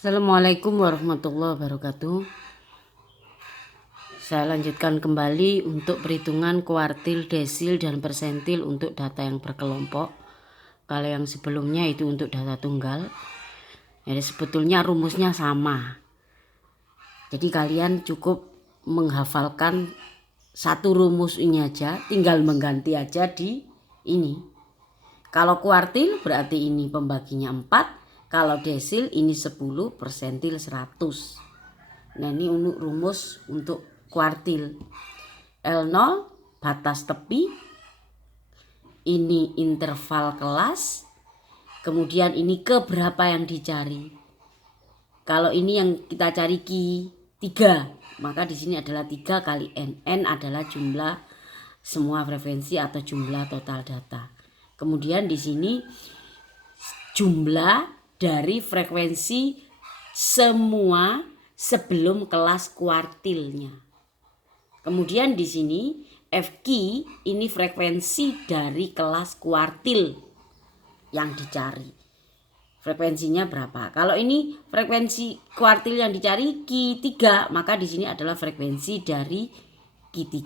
Assalamualaikum warahmatullahi wabarakatuh. Saya lanjutkan kembali untuk perhitungan kuartil, desil, dan persentil untuk data yang berkelompok. Kalau yang sebelumnya itu untuk data tunggal. Jadi sebetulnya rumusnya sama. Jadi kalian cukup menghafalkan satu rumus ini aja, tinggal mengganti aja di ini. Kalau kuartil berarti ini pembaginya 4. Kalau desil ini 10, persentil 100. Nah ini rumus untuk kuartil. L0 batas tepi, ini interval kelas, kemudian ini keberapa yang dicari. Kalau ini yang kita cari Q3, maka di sini adalah 3 kali N. N adalah jumlah semua frekuensi atau jumlah total data. Kemudian di sini jumlah dari frekuensi semua sebelum kelas kuartilnya. Kemudian di sini FQ ini frekuensi dari kelas kuartil yang dicari. Frekuensinya berapa? Kalau ini frekuensi kuartil yang dicari Q3, maka di sini adalah frekuensi dari Q3.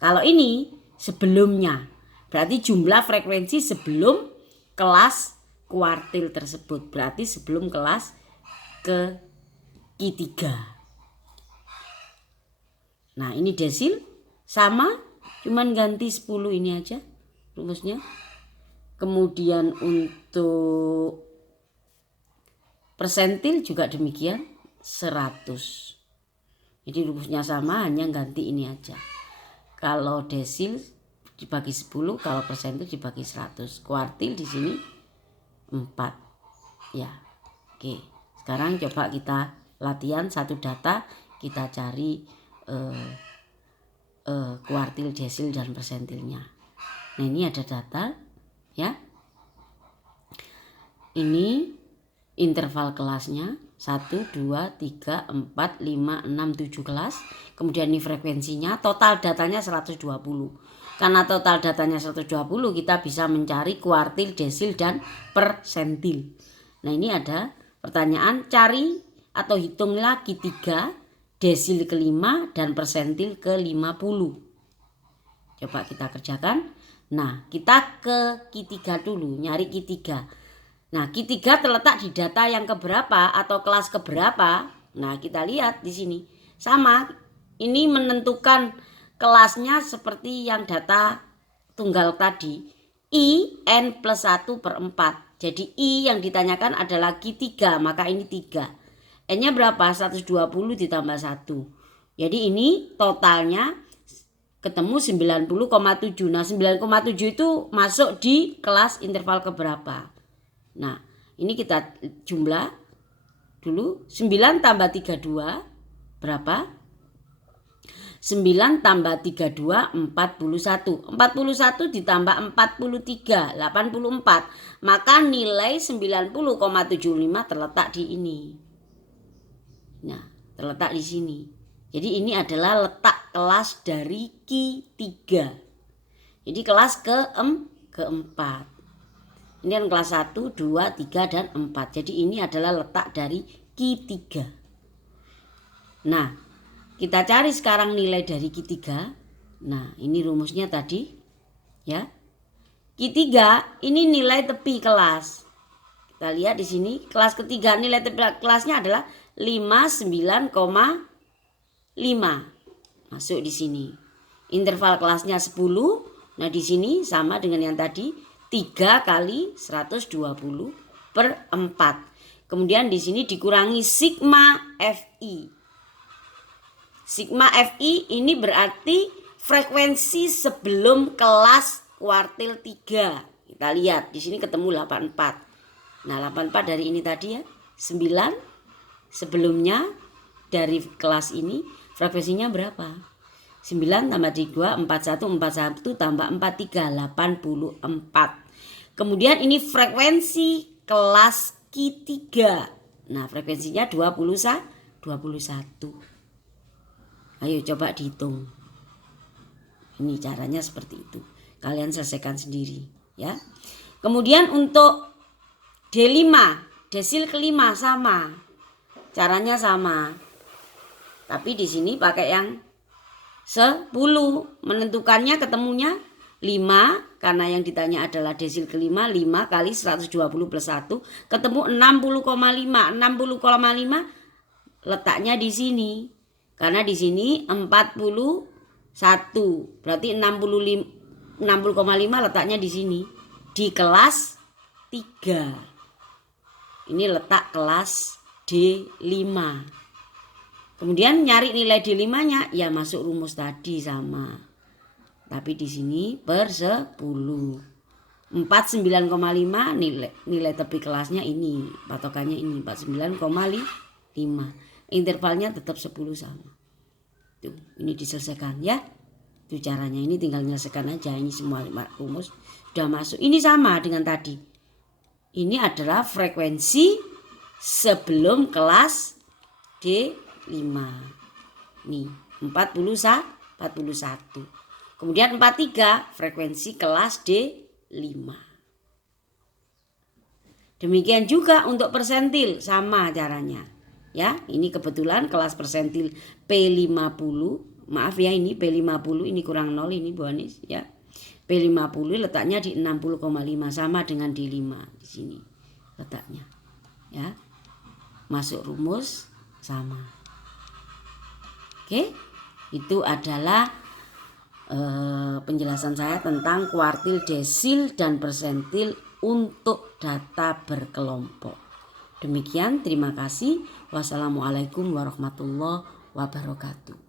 Kalau ini sebelumnya, berarti jumlah frekuensi sebelum kelas kuartil tersebut, berarti sebelum kelas ke Q3. Nah ini desil sama, cuman ganti 10 ini aja rumusnya. Kemudian untuk persentil juga demikian 100. Jadi rumusnya sama, hanya ganti ini aja. Kalau desil dibagi 10, kalau persentil dibagi 100. Kuartil di sini 4 ya. Oke, sekarang coba kita latihan satu data, kita cari kuartil, desil, dan persentilnya. Nah ini ada data ya, ini interval kelasnya 1, 2, 3, 4, 5, 6, 7 kelas. Kemudian ini frekuensinya, total datanya 120. Karena total datanya 120, kita bisa mencari kuartil, desil, dan persentil. Nah ini ada pertanyaan, cari atau hitunglah Q3, desil ke-5, dan persentil ke-50. Coba kita kerjakan. Nah kita ke Q3 dulu, nyari Q3. Nah Q3 terletak di data yang keberapa atau kelas keberapa. Nah kita lihat di sini sama, ini menentukan kelasnya seperti yang data tunggal tadi, I N plus 1 per 4. Jadi I yang ditanyakan adalah Q3, maka ini 3. N nya berapa? 120 ditambah 1. Jadi ini totalnya ketemu 90,7. Nah 9,7 itu masuk di kelas interval keberapa. Nah ini kita jumlah dulu, 9 tambah 32 berapa? 9 tambah 32 41. 41 ditambah 43 84. Maka nilai 90,75 terletak di ini. Nah, terletak di sini. Jadi ini adalah letak kelas dari Q3. Jadi kelas keempat. Ini kan kelas 1, 2, 3, dan 4. Jadi ini adalah letak dari Q3. Nah, kita cari sekarang nilai dari Q3. Nah, ini rumusnya tadi ya. Q3 ini nilai tepi kelas. Kita lihat di sini, kelas ketiga nilai tepi kelasnya adalah 59,5. Masuk di sini. Interval kelasnya 10. Nah, di sini sama dengan yang tadi, 3 kali 120 per 4. Kemudian di sini dikurangi sigma Fi. Sigma Fi ini berarti frekuensi sebelum kelas kuartil 3. Kita lihat di sini ketemu 84. Nah 84 dari ini tadi ya, 9 sebelumnya dari kelas ini frekuensinya berapa? 9 tambah 3, 41, 41 tambah 43, 84. Kemudian ini frekuensi kelas Q3. Nah frekuensinya 21. Ayo coba dihitung. Ini caranya seperti itu. Kalian selesaikan sendiri ya. Kemudian untuk D5, desil ke-5 sama. caranya sama. Tapi di sini pakai yang 10. Menentukannya ketemunya 5, karena yang ditanya adalah desil kelima. 5 kali 120 plus 1 ketemu 60,5. 60,5 letaknya di sini. Karena di sini 41. Berarti 60,5 letaknya di sini. Di kelas 3. Ini letak kelas D5. Kemudian nyari nilai D5-nya ya masuk rumus tadi sama. Tapi di sini per 10. 49,5 nilai tepi kelasnya ini. Patokannya ini 49,5. Intervalnya tetap 10 sama. Tuh, ini diselesaikan ya. Itu caranya. Ini tinggal menyelesaikan aja. Ini semua rumus sudah masuk. Ini sama dengan tadi. Ini adalah frekuensi sebelum kelas D5. Nih, 41. Kemudian 43 frekuensi kelas D5. Demikian juga untuk persentil, sama caranya. Ya, ini kebetulan kelas persentil P50. Maaf ya, ini P50, ini kurang 0 ini Bu Anis ya. P50 letaknya di 60,5 sama dengan D5 di sini letaknya. Ya. Masuk rumus sama. Oke, itu adalah penjelasan saya tentang kuartil, desil, dan persentil untuk data berkelompok. Demikian, terima kasih. Wassalamualaikum warahmatullahi wabarakatuh.